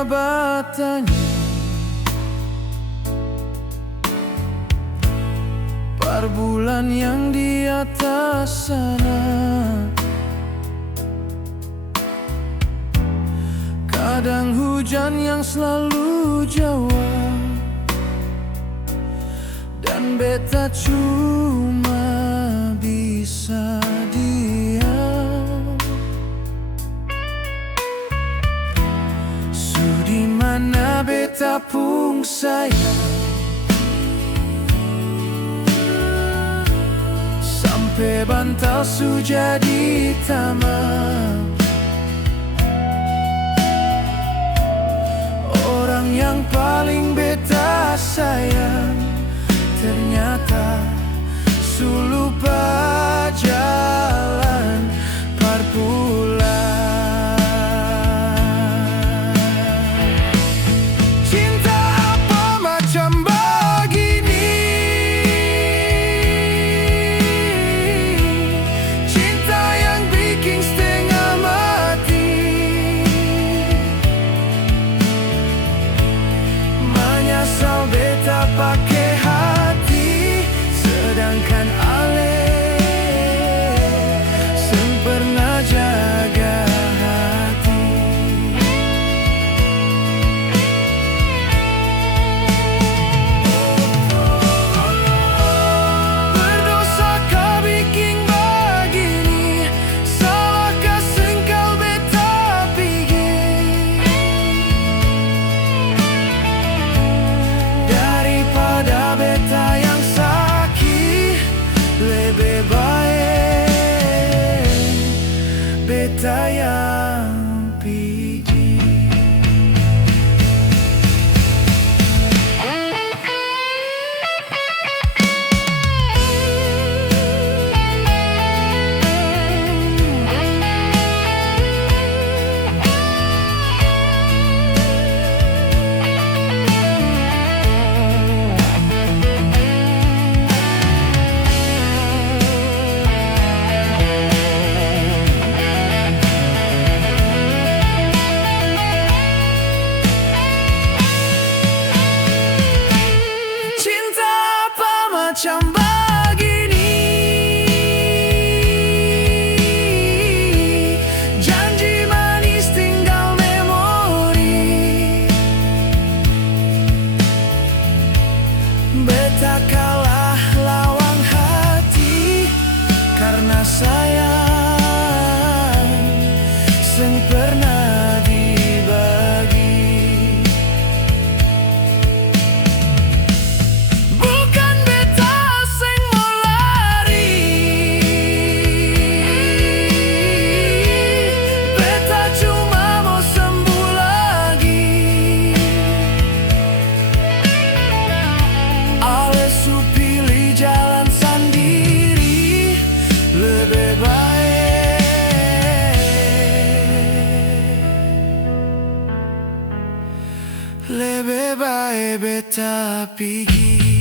jabatannya, per bulan yang di atas sana. Kadang hujan yang selalu jawab, dan beta cuma bisa diam. Sudi mana beta pung sayang, sampai bantal su jadi tamam. Orang yang paling beta sayang ternyata su lupa jalan perpulang. Cinta apa macam begini, cinta yang bikin setengah mati, menyesal beta pakai hati, sedangkan ale sempurna jaga hati. Berdosakah bikin begini, salahkah sengkal beta pikir, daripada beta yang sakit, lebih baik beta yang pergi. Cinta apa macam begini, janji manis tinggal memori, beta kalah lawang hati karena sayang seng pernah dibagi. Bukan beta seng mau lari, beta cuma mau sembuh lagi. Ale su pilih jalan sendiri, lebih baik beta pergi.